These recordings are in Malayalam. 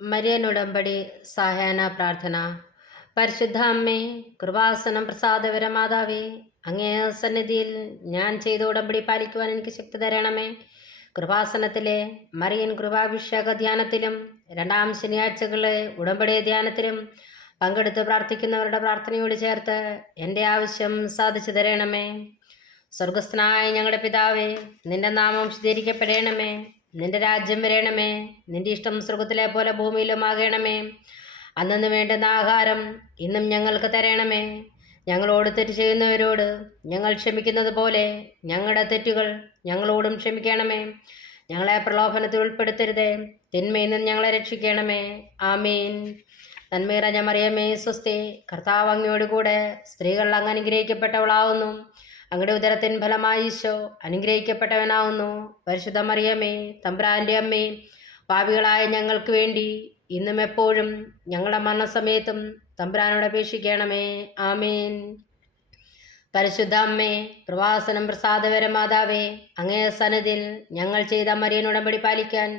മരിയൻ ഉടമ്പടി സഹായന പ്രാർത്ഥന. പരിശുദ്ധ അമ്മേ, കൃപാസനം പ്രസാദവര മാതാവേ, അങ്ങേ സന്നിധിയിൽ ഞാൻ ചെയ്ത ഉടമ്പടി പാലിക്കുവാൻ എനിക്ക് ശക്തി തരണമേ. കൃപാസനത്തിലെ മറിയൻ കൃപാഭിഷേക ധ്യാനത്തിലും രണ്ടാം ശനിയാഴ്ചകളിലെ ഉടമ്പടി ധ്യാനത്തിലും പങ്കെടുത്ത് പ്രാർത്ഥിക്കുന്നവരുടെ പ്രാർത്ഥനയോട് ചേർത്ത് എൻ്റെ ആവശ്യം സാധിച്ചു തരണമേ. സ്വർഗസ്ഥനായ ഞങ്ങളുടെ പിതാവേ, നിന്റെ നാമം ശുദ്ധീകരിക്കപ്പെടണമേ. നിന്റെ രാജ്യം വരണമേ. നിന്റെ ഇഷ്ടം സ്വർഗത്തിലെ പോലെ ഭൂമിയിലും ആകണമേ. അന്നു വേണ്ടുന്ന ആഹാരം ഇന്നും ഞങ്ങൾക്ക് തരണമേ. ഞങ്ങളോട് തെറ്റ് ചെയ്യുന്നവരോട് ഞങ്ങൾ ക്ഷമിക്കുന്നത് പോലെ ഞങ്ങളുടെ തെറ്റുകൾ ഞങ്ങളോടും ക്ഷമിക്കണമേ. ഞങ്ങളെ പ്രലോഭനത്തിൽ ഉൾപ്പെടുത്തരുതേ, തിന്മയിൽ നിന്ന് ഞങ്ങളെ രക്ഷിക്കണമേ. ആമീൻ. നന്മ മറിയമേ, സ്വസ്തി, കർത്താവ് അങ്ങയോടുകൂടെ സ്ത്രീകൾ അങ്ങ് അനുഗ്രഹിക്കപ്പെട്ടവളാവുന്നു. അങ്ങയുടെ ഉദരത്തിൻ ഫലമായി ഈശോ അനുഗ്രഹിക്കപ്പെട്ടവനാവുന്നു. പരിശുദ്ധ മറിയമേ, തമ്പുരാൻ്റെ അമ്മേ, പാപികളായ ഞങ്ങൾക്ക് വേണ്ടി ഇന്നും എപ്പോഴും ഞങ്ങളുടെ മരണസമയത്തും തമ്പുരാനോട് അപേക്ഷിക്കണമേ. ആമീൻ. പരിശുദ്ധ അമ്മേ, കൃപാസനം പ്രസാദവര മാതാവേ, അങ്ങേ സന്നിധിയിൽ ഞങ്ങൾ ചെയ്ത മരിയൻ ഉടമ്പടി പാലിക്കാൻ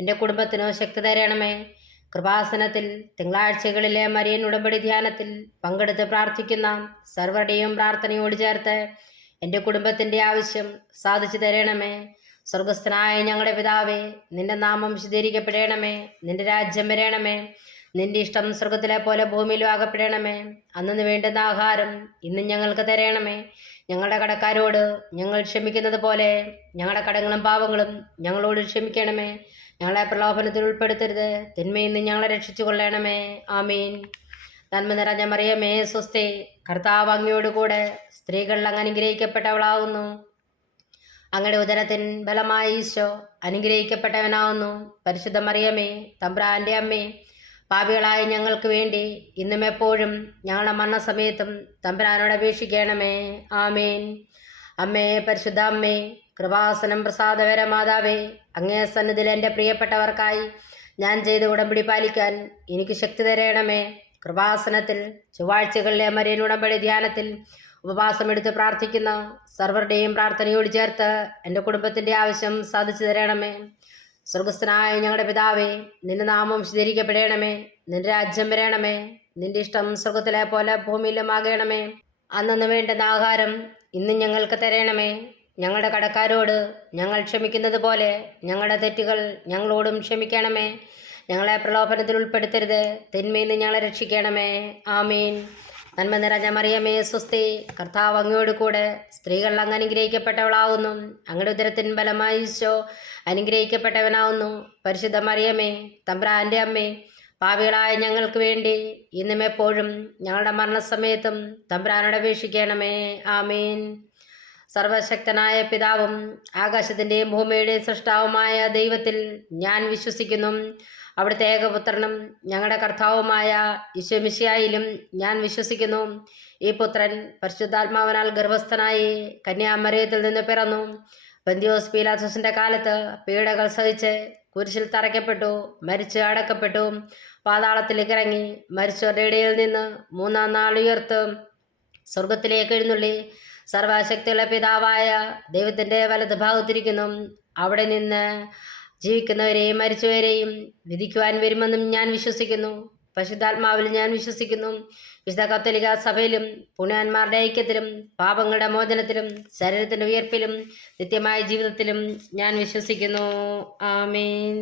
എൻ്റെ കുടുംബത്തിനോ ശക്തി തരണമേ. കൃപാസനത്തിൽ തിങ്കളാഴ്ചകളിലെ മരിയൻ ഉടമ്പടി ധ്യാനത്തിൽ പങ്കെടുത്ത് പ്രാർത്ഥിക്കുന്ന സർവരുടെയും പ്രാർത്ഥനയോട് ചേർത്ത് എൻ്റെ കുടുംബത്തിൻ്റെ ആവശ്യം സാധിച്ചു തരണമേ. സ്വർഗസ്ഥനായ ഞങ്ങളുടെ പിതാവേ, നിന്റെ നാമം വിശുദ്ധീകരിക്കപ്പെടണമേ. നിന്റെ രാജ്യം വരണമേ. നിന്റെ ഇഷ്ടം സ്വർഗത്തിലെ പോലെ ഭൂമിയിലും ആകപ്പെടണമേ. അന്നു വേണ്ടുന്ന ആഹാരം ഇന്നും ഞങ്ങൾക്ക് തരണമേ. ഞങ്ങളുടെ കടക്കാരോട് ഞങ്ങൾ ക്ഷമിക്കുന്നത് പോലെ ഞങ്ങളുടെ കടങ്ങളും പാവങ്ങളും ഞങ്ങളോട് ക്ഷമിക്കണമേ. ഞങ്ങളെ പ്രലോഭനത്തിൽ ഉൾപ്പെടുത്തരുത്, തിന്മയിൽ നിന്ന് ഞങ്ങളെ രക്ഷിച്ചു കൊള്ളണമേ. ആമീൻ. നന്മ നിറഞ്ഞ മറിയമേ, സ്വസ്തി, കർത്താവ് അങ്ങയോടുകൂടെ സ്ത്രീകൾ അങ്ങ് അനുഗ്രഹിക്കപ്പെട്ടവളാവുന്നു. അങ്ങയുടെ ഉദരത്തിൻ ബലമായ ഈശോ അനുഗ്രഹിക്കപ്പെട്ടവനാവുന്നു. പരിശുദ്ധ മറിയമേ, തമ്പുരാൻ്റെ അമ്മേ, പാപികളായ ഞങ്ങൾക്ക് വേണ്ടി ഇന്നും എപ്പോഴും ഞങ്ങളുടെ മരണസമയത്തും തമ്പുരാനോട് അപേക്ഷിക്കണമേ. ആമീൻ. അമ്മേ, പരിശുദ്ധ അമ്മേ, കൃപാസനം പ്രസാദവര മാതാവേ, അങ്ങേ സന്നിധിയിൽ എൻ്റെ പ്രിയപ്പെട്ടവർക്കായി ഞാൻ ചെയ്ത് ഉടമ്പടി പാലിക്കാൻ എനിക്ക് ശക്തി തരണമേ. കൃപാസനത്തിൽ ചൊവ്വാഴ്ചകളിലെ മരിയൻ ഉടമ്പടി ധ്യാനത്തിൽ ഉപവാസമെടുത്ത് പ്രാർത്ഥിക്കുന്ന സർവരുടെയും പ്രാർത്ഥനയോട് ചേർത്ത് എൻ്റെ കുടുംബത്തിൻ്റെ ആവശ്യം സാധിച്ചു തരണമേ. സ്വർഗസ്ഥനായ ഞങ്ങളുടെ പിതാവേ, നിന്റെ നാമം വിശുദ്ധീകരിക്കപ്പെടണമേ. നിന്റെ രാജ്യം വരണമേ. നിന്റെ ഇഷ്ടം സ്വർഗത്തിലെ പോലെ ഭൂമിയിലും ആകണമേ. അന്നു വേണ്ടുന്ന ആഹാരം ഇന്നും ഞങ്ങൾക്ക് തരണമേ. ഞങ്ങളുടെ കടക്കാരോട് ഞങ്ങൾ ക്ഷമിക്കുന്നത് പോലെ ഞങ്ങളുടെ തെറ്റുകൾ ഞങ്ങളോടും ക്ഷമിക്കണമേ. ഞങ്ങളെ പ്രലോഭനത്തിൽ ഉൾപ്പെടുത്തരുത്, തിന്മയിൽ നിന്ന് ഞങ്ങളെ രക്ഷിക്കണമേ. ആമീൻ. നന്മ നിറഞ്ഞ മറിയമേ, സ്വസ്തി, കർത്താവ് അങ്ങയോടുകൂടെ സ്ത്രീകൾ അങ്ങ് അനുഗ്രഹിക്കപ്പെട്ടവളാവുന്നു. അങ്ങയുടെ ഉദരത്തിൻ ബലമായി ഈശോ അനുഗ്രഹിക്കപ്പെട്ടവനാവുന്നു. പരിശുദ്ധ മറിയമേ, തമ്പുരാൻ്റെ അമ്മേ, പാപികളായ ഞങ്ങൾക്ക് വേണ്ടി ഇന്നും എപ്പോഴും ഞങ്ങളുടെ മരണസമയത്തും തമ്പുരാനോട് അപേക്ഷിക്കണമേ. ആമീൻ. സർവശക്തനായ പിതാവും ആകാശത്തിൻ്റെയും ഭൂമിയുടെയും സൃഷ്ടാവുമായ ദൈവത്തിൽ ഞാൻ വിശ്വസിക്കുന്നു. അവിടുത്തെ ഏകപുത്രനും ഞങ്ങളുടെ കർത്താവുമായ ഈശോ മിശിഹായിലും ഞാൻ വിശ്വസിക്കുന്നു. ഈ പുത്രൻ പരിശുദ്ധാത്മാവിനാൽ ഗർഭസ്ഥനായി കന്യാമറിയത്തിൽ നിന്ന് പിറന്നു. പന്തിയോസ് പീലാത്തോസിൻ്റെ കാലത്ത് പീഡകൾ സഹിച്ച് കുരിശിൽ തറയ്ക്കപ്പെട്ടു, മരിച്ച് അടക്കപ്പെട്ടു, പാതാളത്തിലേക്ക് ഇറങ്ങി, മരിച്ചവരുടെ ഇടയിൽ നിന്ന് മൂന്നാം നാൾ ഉയർത്ത് സ്വർഗത്തിലേക്ക് എഴുന്നള്ളി സർവശക്തിയുള്ള പിതാവായ ദൈവത്തിൻ്റെ വലത് ഭാഗത്തിരിക്കുന്നു. അവിടെ നിന്ന് ജീവിക്കുന്നവരെയും മരിച്ചവരെയും വിധിക്കുവാൻ വരുമെന്നും ഞാൻ വിശ്വസിക്കുന്നു. പരിശുദ്ധാത്മാവിൽ ഞാൻ വിശ്വസിക്കുന്നു. വിശുദ്ധ കത്തോലിക്ക സഭയിലും പുണ്യവാന്മാരുടെ ഐക്യത്തിലും പാപങ്ങളുടെ മോചനത്തിലും ശരീരത്തിൻ്റെ ഉയർപ്പിലും നിത്യമായ ജീവിതത്തിലും ഞാൻ വിശ്വസിക്കുന്നു. ആമേൻ.